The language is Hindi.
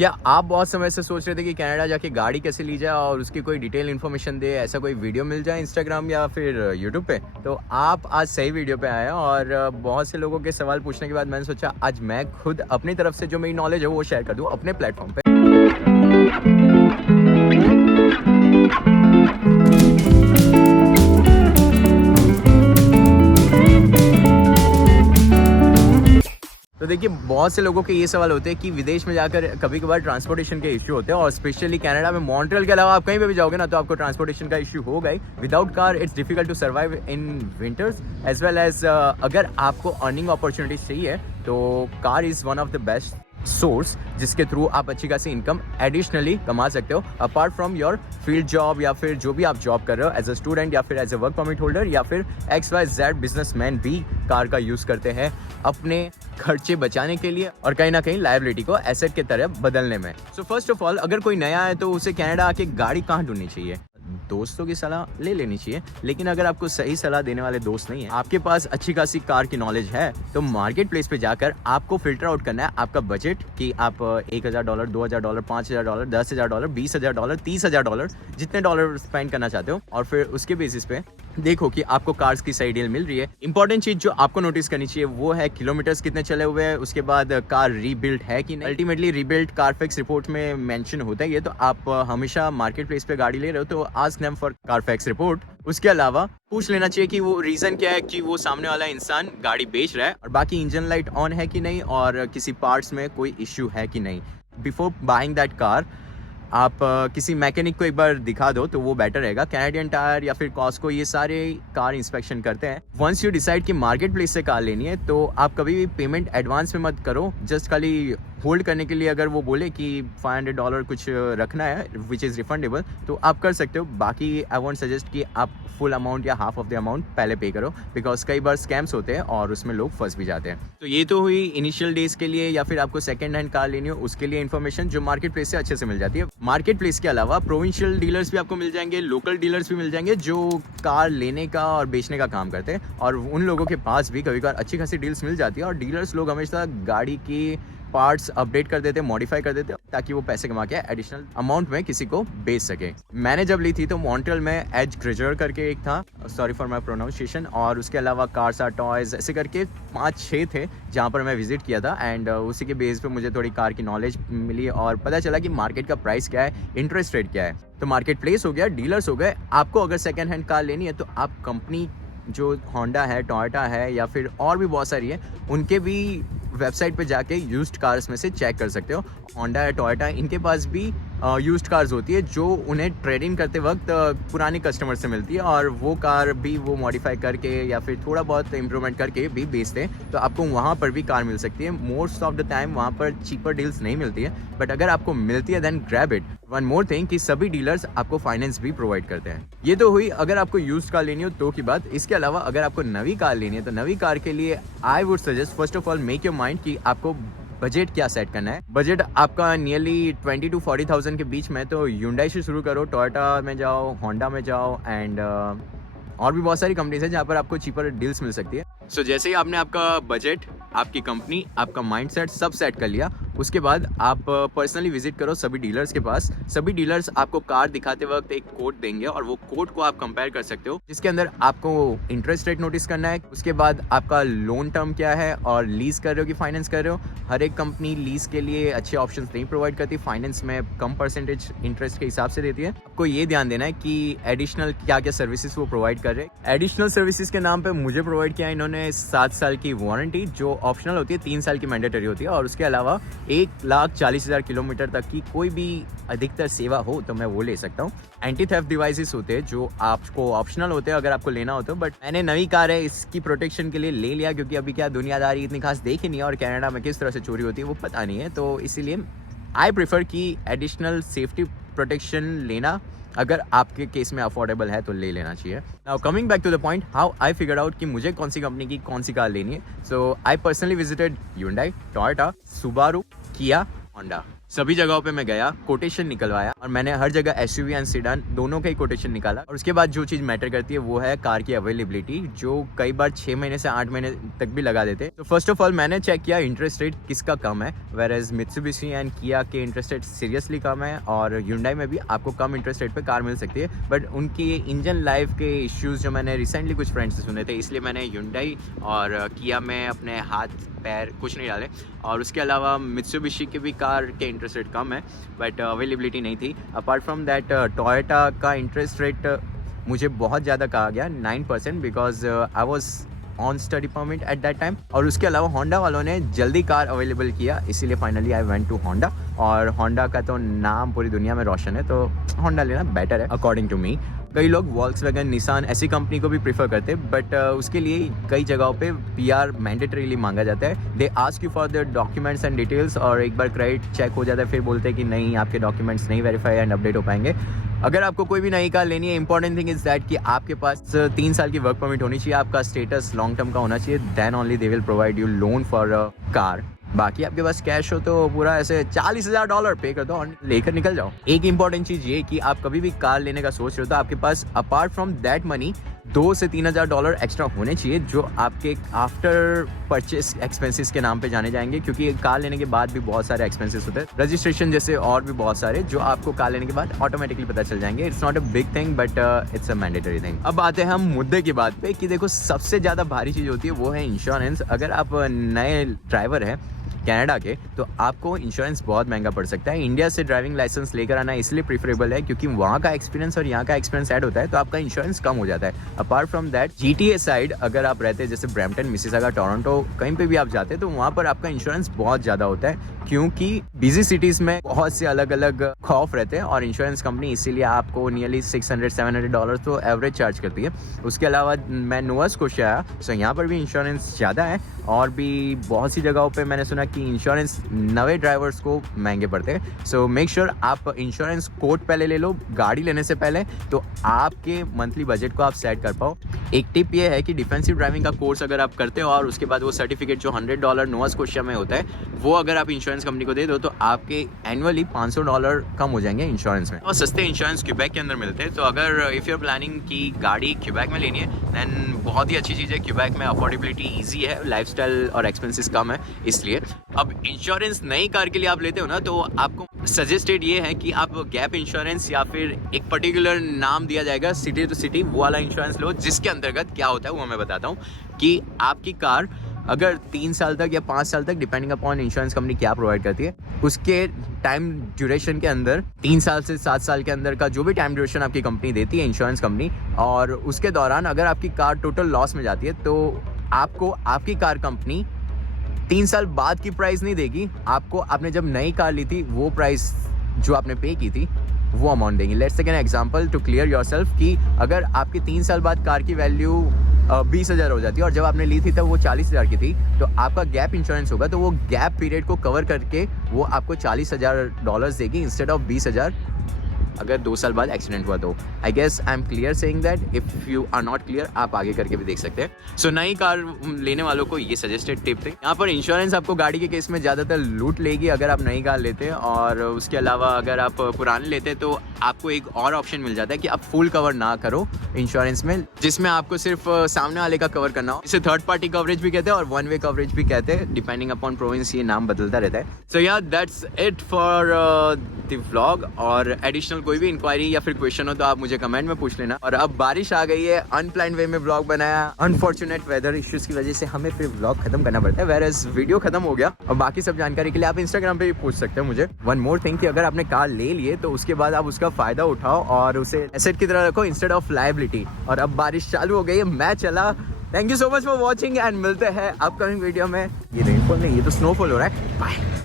क्या आप बहुत समय से सोच रहे थे कि कनाडा जाके गाड़ी कैसे ली जाए और उसकी कोई डिटेल इन्फॉर्मेशन दे, ऐसा कोई वीडियो मिल जाए इंस्टाग्राम या फिर यूट्यूब पे? तो आप आज सही वीडियो पे आए हैं और बहुत से लोगों के सवाल पूछने के बाद मैंने सोचा आज मैं खुद अपनी तरफ से जो मेरी नॉलेज है वो शेयर कर दूं अपने प्लेटफॉर्म पे। तो देखिए, बहुत से लोगों के ये सवाल होते हैं कि विदेश में जाकर कभी कभार ट्रांसपोर्टेशन के इश्यू होते हैं और स्पेशली कनाडा में मॉन्ट्रियल के अलावा आप कहीं पे भी जाओगे ना तो आपको ट्रांसपोर्टेशन का इश्यू होगा ही। Without car it's difficult to survive in winters as well as अगर आपको अर्निंग अपॉर्चुनिटीज चाहिए तो car is one of the best source जिसके थ्रू आप अच्छी खासी इनकम एडिशनली कमा सकते हो apart from your field job या फिर जो भी आप जॉब कर रहे हो एज अ स्टूडेंट या फिर as a work permit holder या फिर XYZ बिजनेसमैन भी कार का यूज़ करते हैं अपने खर्चे बचाने के लिए और कहीं ना कहीं लायबिलिटी को एसेट की तरह बदलने में। सो फर्स्ट ऑफ ऑल, अगर कोई नया है तो उसे कनाडा आके गाड़ी कहाँ ढूंढनी चाहिए? दोस्तों की सलाह ले लेनी चाहिए, लेकिन अगर आपको सही सलाह देने वाले दोस्त नहीं है, आपके पास अच्छी खासी कार की नॉलेज है, तो मार्केट प्लेस पे जाकर आपको फिल्टर आउट करना है आपका बजट कि आप $1,000, $2,000, $5,000, $10,000, $20,000, $30,000 जितने डॉलर स्पेंड करना चाहते हो और फिर उसके बेसिस पे देखो कि आपको कार्स की सही डील मिल रही है। इंपॉर्टेंट चीज जो आपको नोटिस करनी चाहिए वो है किलोमीटर्स कितने चले हुए हैं, उसके बाद कार रीबिल्ड है कि नहीं। अल्टीमेटली रीबिल्ड कारफैक्स रिपोर्ट में मेंशन होता है ये, तो आप हमेशा मार्केट प्लेस पे गाड़ी ले रहे हो तो आस्क देम फॉर कारफैक्स रिपोर्ट। उसके अलावा पूछ लेना चाहिए कि वो रीजन क्या है कि वो सामने वाला इंसान गाड़ी बेच रहा है, और बाकी इंजन लाइट ऑन है कि नहीं और किसी पार्ट्स में कोई इश्यू है कि नहीं। बिफोर बाइंग दैट कार आप किसी मैकेनिक को एक बार दिखा दो तो वो बेटर रहेगा। कैनेडियन टायर या फिर कॉस्को ये सारे कार इंस्पेक्शन करते हैं। वंस यू डिसाइड कि मार्केट प्लेस से कार लेनी है तो आप कभी भी पेमेंट एडवांस में मत करो, जस्ट खाली होल्ड करने के लिए अगर वो बोले कि $500 कुछ रखना है विच इज़ रिफंडेबल तो आप कर सकते हो। बाकी आई वॉन्ट सजेस्ट कि आप फुल अमाउंट या हाफ ऑफ द अमाउंट पहले पे करो, बिकॉज कई बार स्कैम्स होते हैं और उसमें लोग फंस भी जाते हैं। तो ये तो हुई इनिशियल डेज के लिए या फिर आपको सेकंड हैंड कार लेनी हो उसके लिए इन्फॉर्मेशन जो मार्केट प्लेस से अच्छे से मिल जाती है। मार्केट प्लेस के अलावा प्रोविंशियल डीलर्स भी आपको मिल जाएंगे, लोकल डीलर्स भी मिल जाएंगे जो कार लेने का और बेचने का काम करते हैं, और उन लोगों के पास भी कभी कभार अच्छी खासी डील्स मिल जाती है। और डीलर्स लोग हमेशा गाड़ी की पार्ट्स अपडेट कर देते, मॉडिफाई कर देते ताकि वो पैसे कमा के एडिशनल अमाउंट में किसी को बेच सके। मैंने जब ली थी तो मॉन्ट्रियल में एज ग्रेजर करके एक था, सॉरी फॉर माय प्रोनाउंसिएशन, और उसके अलावा कार्स आर टॉयज ऐसे करके 5-6 थे जहाँ पर मैं विजिट किया था। एंड उसी के बेस पे मुझे थोड़ी कार की नॉलेज मिली और पता चला कि मार्केट का प्राइस क्या है, इंटरेस्ट रेट क्या है। तो मार्केट प्लेस हो गया, डीलर्स हो गए। आपको अगर सेकेंड हैंड कार लेनी है तो आप कंपनी जो होंडा है, टोयोटा है या फिर और भी बहुत सारी है उनके भी वेबसाइट पे जाके यूज्ड कार्स में से चेक कर सकते हो। होंडा है, टोयोटा, इनके पास भी यूज्ड कार्स होती है जो उन्हें ट्रेडिंग करते वक्त पुराने कस्टमर से मिलती है, और वो कार भी वो मॉडिफाई करके या फिर थोड़ा बहुत इम्प्रूवमेंट करके भी बेचते हैं। तो आपको वहाँ पर भी कार मिल सकती है। मोस्ट ऑफ द टाइम वहाँ पर चीपर डील्स नहीं मिलती है, बट अगर आपको मिलती है then grab it. One more thing कि सभी डीलर्स आपको फाइनेंस भी प्रोवाइड करते हैं। ये तो हुई अगर आपको यूज्ड कार लेनी हो तो की बात। इसके अलावा अगर आपको नवी कार लेनी है तो नवी कार के लिए I would suggest first of all make your mind कि आपको बजट क्या सेट करना है। बजट आपका नियरली 20 to 40,000 के बीच में, तो Hyundai से शुरू करो, टोयोटा में जाओ, होंडा में जाओ, एंड और भी बहुत सारी कंपनीज हैं जहाँ पर आपको चीपर डील्स मिल सकती है। सो जैसे ही आपने आपका बजट, आपकी कंपनी, आपका माइंडसेट सब सेट कर लिया, उसके बाद आप पर्सनली विजिट करो सभी डीलर्स के पास। सभी डीलर्स आपको कार दिखाते वक्त एक कोड देंगे और वो कोड को आप कंपेयर कर सकते हो, जिसके अंदर आपको इंटरेस्ट रेट नोटिस करना है, उसके बाद आपका लोन टर्म क्या है और लीज कर रहे हो कि फाइनेंस कर रहे हो। हर एक कंपनी लीज के लिए अच्छे ऑप्शंस नहीं प्रोवाइड करती, फाइनेंस में कम परसेंटेज इंटरेस्ट के हिसाब से देती है। आपको ये ध्यान देना है कि एडिशनल क्या क्या सर्विसेज वो प्रोवाइड कर रहे हैं। एडिशनल सर्विसेज के नाम पे मुझे प्रोवाइड किया इन्होंने 7 साल की वारंटी जो ऑप्शनल होती है, 3 साल की मैंडेटरी होती है, और उसके अलावा 1,40,000 किलोमीटर तक की कोई भी अधिकतर सेवा हो तो मैं वो ले सकता हूँ। एंटी थेफ्ट डिवाइसेस होते हैं जो आपको ऑप्शनल होते हैं अगर आपको लेना हो तो, बट मैंने नई कार है इसकी प्रोटेक्शन के लिए ले लिया क्योंकि अभी क्या दुनियादारी इतनी खास देखी नहीं है और कनाडा में किस तरह से चोरी होती है वो पता नहीं है, तो इसीलिए आई प्रेफर कि एडिशनल सेफ्टी प्रोटेक्शन लेना अगर आपके केस में अफोर्डेबल है तो ले लेना चाहिए। Now coming back to the point how I figure out कि मुझे कौन सी कंपनी की कौन सी कार लेनी है। So I personally visited Hyundai, Toyota, Subaru, Kia, Honda. सभी जगहों पे मैं गया, कोटेशन निकलवाया और मैंने हर जगह एसयूवी एंड सेडान दोनों का ही कोटेशन निकाला। और उसके बाद जो चीज़ मैटर करती है वो है कार की अवेलेबिलिटी, जो कई बार 6 महीने से 8 महीने तक भी लगा देते। तो फर्स्ट ऑफ ऑल मैंने चेक किया इंटरेस्ट रेट किसका कम है, वेयर एज मित्सुबिशी एंड किया के इंटरेस्ट रेट सीरियसली कम है, और ह्यूंडई में भी आपको कम इंटरेस्ट रेट पे कार मिल सकती है। बट उनकी इंजन लाइफ के इश्यूज़ जो मैंने रिसेंटली कुछ फ्रेंड्स से सुने थे, इसलिए मैंने ह्यूंडई और किया में अपने हाथ पैर कुछ नहीं डाले। और उसके अलावा मित्सुबिशी की भी कार के इंटरेस्ट रेट कम है, बट अवेलेबिलिटी नहीं थी। अपार्ट फ्रॉम दैट टोयोटा का इंटरेस्ट रेट मुझे बहुत ज़्यादा कहा गया 9%, because I was on study permit at that time. और उसके अलावा होंडा वालों ने जल्दी कार अवेलेबल किया, इसीलिए finally I went to Honda. और होंडा का तो नाम पूरी दुनिया में रोशन है, तो होंडा लेना बेटर है अकॉर्डिंग टू मी। कई लोग वॉल्क्सवैगन, निसान ऐसी कंपनी को भी प्रीफर करते हैं, बट उसके लिए कई जगहों पे पीआर मैंडेटरीली मांगा जाता है। They ask you for the documents and details, और एक बार क्रेडिट चेक हो जाता है, फिर बोलते हैं कि नहीं आपके डॉक्यूमेंट्स नहीं वेरीफाई एंड अपडेट हो पाएंगे। अगर आपको कोई भी नई कार लेनी है, इंपॉर्टेंट थिंग इज दैट कि आपके पास 3 साल की वर्क परमिट होनी चाहिए, आपका स्टेटस लॉन्ग टर्म का होना चाहिए, then only they will provide you loan for a car. बाकी आपके पास कैश हो तो पूरा ऐसे $40,000 पे कर दो और लेकर निकल जाओ। एक इंपॉर्टेंट चीज ये कि आप कभी भी कार लेने का सोच रहे हो तो आपके पास अपार्ट फ्रॉम दैट मनी $2,000 से $3,000 एक्स्ट्रा होने चाहिए, जो आपके आफ्टर परचेस एक्सपेंसेस के नाम पे जाने जाएंगे, क्योंकि कार लेने के बाद भी बहुत सारे एक्सपेंसेस होते हैं, रजिस्ट्रेशन जैसे और भी बहुत सारे, जो आपको कार लेने के बाद ऑटोमेटिकली पता चल जाएंगे। It's not a big thing but it's a mandatory thing. अब आते हैं हम मुद्दे की बात पे कि देखो सबसे ज़्यादा भारी चीज़ होती है वो है इंश्योरेंस। अगर आप नए ड्राइवर हैं कनाडा के तो आपको इंश्योरेंस बहुत महंगा पड़ सकता है। इंडिया से ड्राइविंग लाइसेंस लेकर आना इसलिए प्रीफरेबल है क्योंकि वहाँ का एक्सपीरियंस और यहाँ का एक्सपीरियंस ऐड होता है, तो आपका इंश्योरेंस कम हो जाता है। Apart from that GTA side अगर आप रहते हैं, जैसे ब्रैम्पटन, मिसिसागा, टोरंटो, कहीं पे भी आप जाते हैं तो वहाँ पर आपका इंश्योरेंस बहुत ज़्यादा होता है, क्योंकि बिजी सिटीज़ में बहुत से अलग अलग खौफ रहते हैं और इंश्योरेंस कंपनी इसीलिए आपको नियरली $600-700 तो एवरेज चार्ज करती है। उसके अलावा मैं नोवा स्कोशिया आया, सो यहाँ पर भी इंश्योरेंस ज़्यादा है, और भी बहुत सी जगहों पे मैंने सुना कि इंश्योरेंस नए ड्राइवर्स को महंगे पड़ते हैं। सो मेक श्योर आप इंश्योरेंस कोट पहले ले लो गाड़ी लेने से पहले, तो आपके मंथली बजट को आप सेट कर पाओ। एक टिप ये है कि डिफेंसिव ड्राइविंग का कोर्स अगर आप करते हो और उसके बाद वो सर्टिफिकेट जो $100 नोवा स्कोशिया में होता है, वो अगर आप इंश्योरेंस कंपनी को दे दो तो आपके एनुअली $500 कम हो जाएंगे इंश्योरेंस में। और सस्ते इंश्योरेंस क्यूबेक के अंदर मिलते हैं, तो अगर इफ़ यू आर प्लानिंग की गाड़ी क्यूबेक में लेनी है दैन बहुत ही अच्छी चीज़ है। क्यूबेक में अफोर्डेबिलिटी ईजी है, लाइफस्टाइल और एक्सपेंसेस कम है इसलिए। अब इंश्योरेंस नई कार के लिए आप लेते हो ना, तो आपको सजेस्टेड ये है कि आप गैप इंश्योरेंस या फिर एक पर्टिकुलर नाम दिया जाएगा सिटी टू सिटी, वो वाला इंश्योरेंस लो, जिसके अंतर्गत क्या होता है वो मैं बताता हूँ कि आपकी कार अगर 3 साल तक या 5 साल तक, डिपेंडिंग अपॉन इंश्योरेंस कंपनी क्या प्रोवाइड करती है, उसके टाइम ड्यूरेशन के अंदर 3 साल से 7 साल के अंदर का जो भी टाइम ड्यूरेशन आपकी कंपनी देती है इंश्योरेंस कंपनी, और उसके दौरान अगर आपकी कार टोटल लॉस में जाती है तो आपको आपकी कार कंपनी 3 साल बाद की प्राइस नहीं देगी, आपको आपने जब नई कार ली थी वो प्राइस जो आपने पे की थी वो अमाउंट देंगी। Let's take an example to clear yourself कि अगर आपकी 3 साल बाद कार की वैल्यू 20,000 हो जाती है और जब आपने ली थी तब वो 40,000 की थी, तो आपका गैप इंश्योरेंस होगा, तो वो गैप पीरियड को कवर करके वो आपको $40,000 देगी इंस्टेड ऑफ 20,000 अगर 2 साल बाद एक्सीडेंट हुआ तो। I guess I am clear saying that. If you are not clear आप आगे करके भी देख सकते हैं। सो नई कार लेने वालों को ये सजेस्टेड टिप थे। यहाँ पर इंश्योरेंस आपको गाड़ी के केस में ज़्यादातर लूट लेगी अगर आप नई कार लेते हैं, और उसके अलावा अगर आप पुराने लेते हैं तो आपको एक और ऑप्शन मिल जाता है कि आप फुल कवर ना करो इंश्योरेंस में, जिसमें आपको सिर्फ सामने वाले का कवर करना हो। इसे थर्ड पार्टी कवरेज भी कहते हैं और वन वे कवरेज भी कहते हैं, डिपेंडिंग अपॉन प्रोविंस ये नाम बदलता रहता है। सो या that's it for the vlog. और एडिशनल कोई भी इंक्वायरी या फिर क्वेश्चन हो तो आप मुझे कमेंट में पूछ लेना। और अब बारिश आ गई है, अनप्लान्ड वे में व्लॉग बनाया, अनफॉर्चुनेट वेदर इश्यूज की वजह से हमें फिर व्लॉग खत्म करना पड़ता है, वेयरएज वीडियो खत्म हो गया। और बाकी सब जानकारी के लिए आप इंस्टाग्राम पे भी पूछ सकते हो मुझे। वन मोर थिंग कि अगर आपने कार ले लिए तो उसके बाद आप उसका फायदा उठाओ और उसे एसेट की तरह रखो इंस्टेड ऑफ लायबिलिटी। और अब बारिश चालू हो गई है, मैं चला। Thank you so much for watching and मिलते हैं अपकमिंग वीडियो में। ये रेनफॉल नहीं, ये तो स्नोफॉल हो रहा है। बाय।